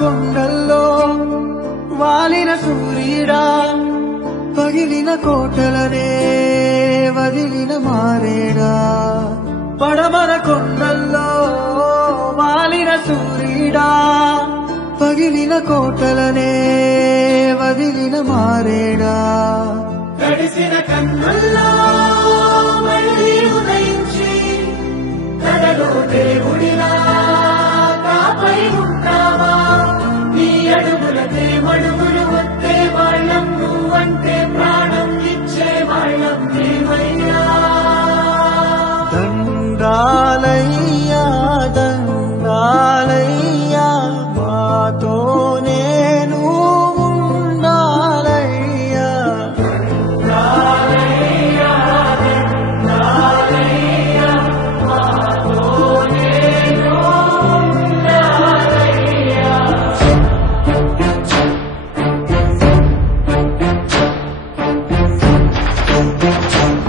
కొండల్లో వాలిన సూర్యుడా పగిలిన కోటలనే వదిలిన మారేడా పడమర కొండల్లో వాలిన సూర్యుడా పగిలిన కోటలనే వదిలిన మారేడా తడిసిన కన్నుల్లో మళ్ళీ ఉదయించి కలలో దేవుడిలా కాపై ఉంటావా నీ అడుగులకే మడుగులు వస్తే వాళ్ళం నువ్వంటే ప్రాణం ఇచ్చే వాళ్ళం మేమయ్యా దండాలయ్యా దండాలయ్యా మాతో నేను ఉండాలయ్యా Thank you.